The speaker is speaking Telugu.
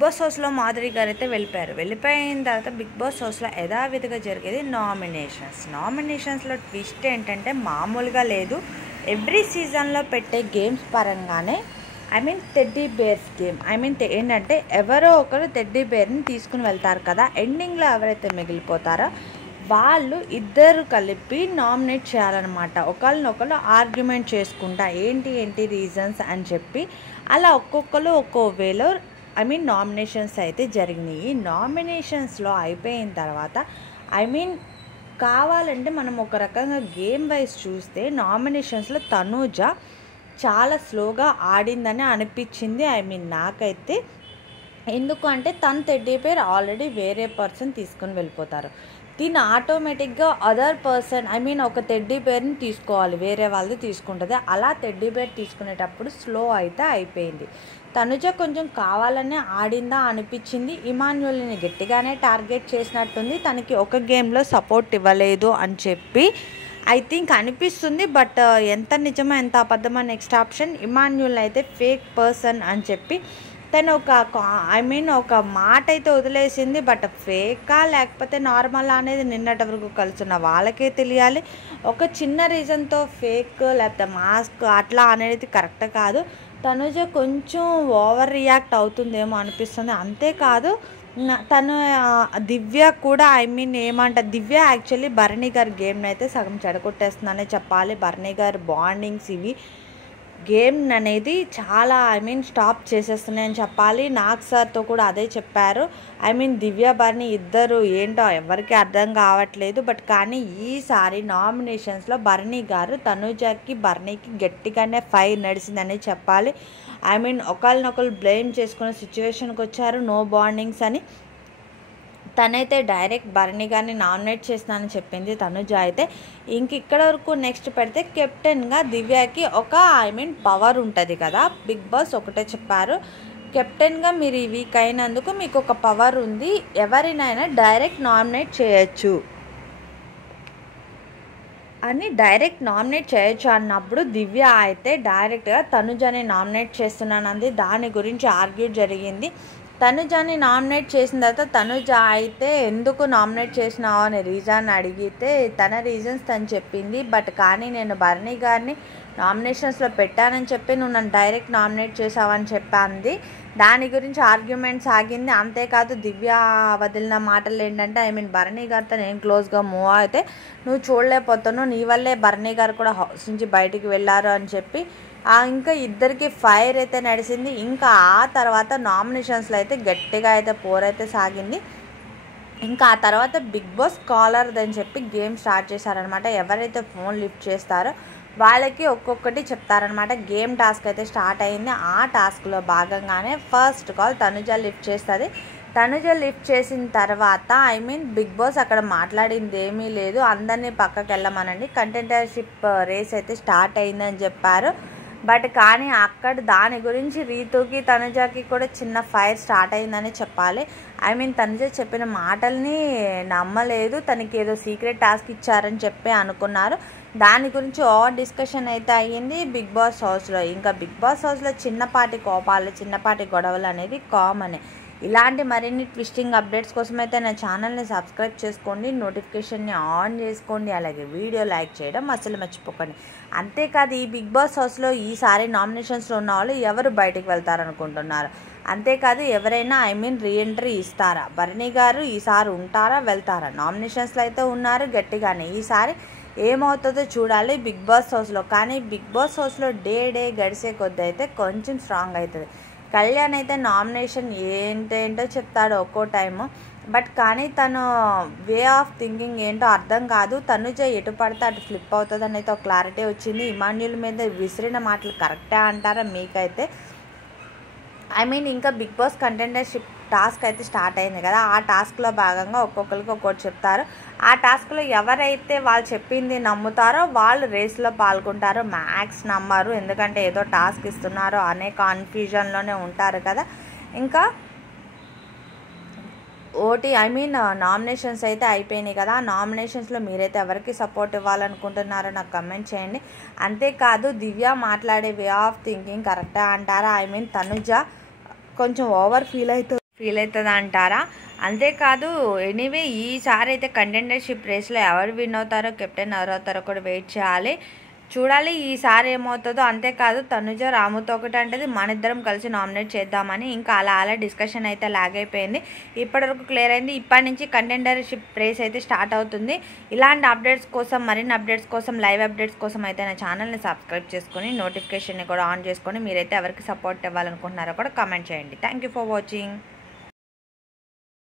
బాస్ హౌస్లో మాధురి గారు అయితే వెళ్ళిపోయిన తర్వాత బిగ్ బాస్ హౌస్లో యథావిధిగా జరిగేది నామినేషన్స్లో ట్విస్ట్ ఏంటంటే మామూలుగా లేదు. ఎవ్రీ సీజన్లో పెట్టే గేమ్స్ పరంగానే టెడ్డీ బేర్స్ గేమ్ ఏంటంటే ఎవరో ఒకరు టెడ్డీ బేర్ని తీసుకుని వెళ్తారు కదా, ఎండింగ్లో ఎవరైతే మిగిలిపోతారో వాళ్ళు ఇద్దరు కలిపి నామినేట్ చేయాలన్నమాట. ఒకళ్ళనొకళ్ళు ఆర్గ్యుమెంట్ చేసుకుంటా ఏంటి రీజన్స్ అని చెప్పి అలా ఒక్కొక్కరు ఒక్కో వేలో నామినేషన్స్ అయితే జరిగినాయి. నామినేషన్స్లో అయిపోయిన తర్వాత కావాలంటే మనం ఒక రకంగా గేమ్ వైజ్ చూస్తే నామినేషన్స్లో తనూజ చాలా స్లోగా ఆడిందని అనిపించింది. నాకైతే ఎందుకు అంటే తన టెడ్డీ బేర్ ఆల్రెడీ వేరే పర్సన్ తీసుకుని వెళ్ళిపోతారు. దీన్ని ఆటోమేటిక్గా అదర్ పర్సన్ ఒక టెడ్డీ బేర్ని తీసుకోవాలి, వేరే వాళ్ళది తీసుకుంటుంది. అలా టెడ్డీ బేర్ తీసుకునేటప్పుడు స్లో అయితే అయిపోయింది. తనుజ కొంచెం కావాలనే ఆడిందా అనిపించింది. ఇమాన్యుల్ని గట్టిగానే టార్గెట్ చేసినట్టుంది. తనకి ఒక గేమ్లో సపోర్ట్ ఇవ్వలేదు అని చెప్పి ఐ థింక్ అనిపిస్తుంది. బట్ ఎంత నిజమో ఎంత అబద్ధమో నెక్స్ట్ ఆప్షన్. ఇమాన్యుల్ అయితే ఫేక్ పర్సన్ అని చెప్పి తను ఒక మాట అయితే వదిలేసింది. బట్ ఫేకా లేకపోతే నార్మల్ అనేది నిన్నటి వరకు కలుసున్న వాళ్ళకే తెలియాలి. ఒక చిన్న రీజన్తో ఫేక్ లేకపోతే మాస్క్ అట్లా అనేది కరెక్ట్ కాదు. తనుజ కొంచెం ఓవర్ రియాక్ట్ అవుతుందేమో అనిపిస్తుంది. అంతేకాదు తను దివ్య కూడా దివ్య యాక్చువల్లీ భరణి గారి గేమ్ని అయితే సగం చెడగొట్టేస్తుందనే చెప్పాలి. భరణి గారి బాండింగ్స్ ఇవి గేమ్ అనేది చాలా స్టాప్ చేసేస్తున్నాయని చెప్పాలి. నాగ్ సార్తో కూడా అదే చెప్పారు. దివ్య భరణి ఇద్దరు ఏంటో ఎవరికి అర్థం కావట్లేదు. బట్ కానీ ఈసారి నామినేషన్స్లో భరణి గారు తనుజకి భరణికి గట్టిగానే ఫైర్ నడిచిందని చెప్పాలి. ఒకళ్ళనొకళ్ళు బ్లేమ్ చేసుకునే సిచ్యువేషన్కి వచ్చారు. నో బాండింగ్స్ అని తనైతే డైరెక్ట్ భరణి గారిని నామినేట్ చేస్తానని చెప్పింది తనుజ అయితే. ఇక్కడ వరకు నెక్స్ట్ పెడితే కెప్టెన్గా దివ్యకి ఒక పవర్ ఉంటుంది కదా. బిగ్ బాస్ ఒకటే చెప్పారు, కెప్టెన్గా మీరు ఈ వీక్ అయినందుకు మీకు ఒక పవర్ ఉంది, ఎవరినైనా డైరెక్ట్ నామినేట్ చేయొచ్చు అన్నప్పుడు దివ్య అయితే డైరెక్ట్గా తనుజని నామినేట్ చేస్తున్నానంది. దాని గురించి ఆర్గ్యూ జరిగింది. తనుజని నామినేట్ చేసిన తర్వాత తనుజ అయితే ఎందుకు నామినేట్ చేసినావు అనే రీజన్ అడిగితే తన రీజన్స్ తను చెప్పింది. బట్ కానీ నేను భరణి గారిని నామినేషన్స్లో పెట్టానని చెప్పి నువ్వు నన్ను డైరెక్ట్ నామినేట్ చేసావని చెప్పాంది. దాని గురించి ఆర్గ్యుమెంట్ సాగింది. అంతేకాదు దివ్య వదిలిన మాటలు ఏంటంటే భరణి గారితో నేను క్లోజ్గా మూవ్ అయితే నువ్వు చూడలేకపోతున్నావు, నీ వల్లే భరణి గారు కూడా హౌస్ నుంచి బయటికి వెళ్ళారు అని చెప్పి ఇంకా ఇద్దరికి ఫైర్ అయితే నడిచింది. ఇంకా ఆ తర్వాత నామినేషన్స్లో అయితే గట్టిగా అయితే పోరైతే సాగింది. ఇంకా ఆ తర్వాత బిగ్ బాస్ కాలర్దని చెప్పి గేమ్ స్టార్ట్ చేశారనమాట. ఎవరైతే ఫోన్ లిఫ్ట్ చేస్తారో వాళ్ళకి ఒక్కొక్కటి చెప్తారనమాట. గేమ్ టాస్క్ అయితే స్టార్ట్ అయింది. ఆ టాస్క్లో భాగంగానే ఫస్ట్ కాల్ తనుజ లిఫ్ట్ చేస్తుంది. తనుజ లిఫ్ట్ చేసిన తర్వాత బిగ్ బాస్ అక్కడ మాట్లాడింది ఏమీ లేదు, అందరినీ పక్కకి వెళ్ళమనండి, కంటెండర్షిప్ రేస్ అయితే స్టార్ట్ అయిందని చెప్పారు. బట్ కానీ అక్కడ దాని గురించి రీతుకి తనుజకి కూడా చిన్న ఫైర్ స్టార్ట్ అయిందని చెప్పాలి. తనుజ చెప్పిన మాటల్ని నమ్మలేదు. తనకి ఏదో సీక్రెట్ టాస్క్ ఇచ్చారని చెప్పి అనుకున్నారు. దాని గురించి ఓవర్ డిస్కషన్ అయితే అయ్యింది బిగ్ బాస్ హౌస్లో. ఇంకా బిగ్ బాస్ హౌస్లో చిన్నపాటి కోపాలు, చిన్నపాటి గొడవలు అనేది కామన్. ఇలాంటి మరిన్ని ట్విస్టింగ్ అప్డేట్స్ కోసం అయితే నా ఛానల్ని సబ్స్క్రైబ్ చేసుకోండి, నోటిఫికేషన్ని ఆన్ చేసుకోండి, అలాగే వీడియో లైక్ చేయడం అసలు మర్చిపోకండి. అంతేకాదు ఈ బిగ్ బాస్ హౌస్లో ఈసారి నామినేషన్స్లో ఉన్న వాళ్ళు ఎవరు బయటికి వెళ్తారనుకుంటున్నారు? అంతేకాదు ఎవరైనా రీఎంట్రీ ఇస్తారా? భరణి గారు ఈసారి ఉంటారా, వెళ్తారా? నామినేషన్స్లో అయితే ఉన్నారు గట్టిగానే. ఈసారి ఏమవుతుందో చూడాలి బిగ్ బాస్ హౌస్లో. కానీ బిగ్ బాస్ హౌస్లో డే గడిచే కొద్ది అయితే కొంచెం స్ట్రాంగ్ అవుతుంది. కళ్యాణ్ అయితే నామినేషన్ ఏంటో చెప్తాడు ఒక్కో టైము. బట్ కానీ తను వే ఆఫ్ థింకింగ్ ఏంటో అర్థం కాదు. తనుజ ఎటు పడితే అటు ఫ్లిప్ అవుతుందని అయితే ఒక క్లారిటీ వచ్చింది. ఇమాన్యుల్ మీద విసిరిన మాటలు కరెక్టే అంటారా మీకైతే? ఇంకా బిగ్ బాస్ కంటెండర్షిప్ టాస్క్ అయితే స్టార్ట్ అయింది కదా. ఆ టాస్క్లో భాగంగా ఒక్కొక్కరికి ఒక్కొక్కటి చెప్తారు. ఆ టాస్క్లో ఎవరైతే వాళ్ళు చెప్పింది నమ్ముతారో వాళ్ళు రేస్లో పాల్గొంటారు. మ్యాక్స్ నమ్మరు, ఎందుకంటే ఏదో టాస్క్ ఇస్తున్నారో అనే కన్ఫ్యూజన్లోనే ఉంటారు కదా. ఇంకా నామినేషన్స్ అయితే అయిపోయినాయి కదా. నామినేషన్స్లో మీరైతే ఎవరికి సపోర్ట్ ఇవ్వాలనుకుంటున్నారో నాకు కమెంట్ చేయండి. అంతేకాదు దివ్య మాట్లాడే వే ఆఫ్ థింకింగ్ కరెక్టా అంటారా? తనుజ కొంచెం ఓవర్ ఫీల్ అవుతుంది. ఫీల్ అవుతుంది అంటారా? అంతేకాదు ఎనీవే ఈసారి అయితే కంటెండర్షిప్ రేస్లో ఎవరు విన్ అవుతారో, కెప్టెన్ ఎవరు అవుతారో కూడా వెయిట్ చేయాలి, చూడాలి ఈసారి ఏమవుతుందో. అంతేకాదు తనుజ రాముతో ఒకటి అంటది మనిద్దరం కలిసి నామినేట్ చేద్దామని. ఇంకా అలా డిస్కషన్ అయితే లాగ్ అయిపోయింది. ఇప్పటివరకు క్లియర్ అయింది. ఇప్పటి నుంచి కంటెండర్షిప్ రేస్ అయితే స్టార్ట్ అవుతుంది. ఇలాంటి అప్డేట్స్ కోసం, మరిన్ని అప్డేట్స్ కోసం, లైవ్ అప్డేట్స్ కోసం అయితే నా ఛానల్ని సబ్స్క్రైబ్ చేసుకొని నోటిఫికేషన్ని కూడా ఆన్ చేసుకొని మీరైతే ఎవరికి సపోర్ట్ ఇవ్వాలనుకుంటున్నారో కూడా కామెంట్ చేయండి. Thank you for watching.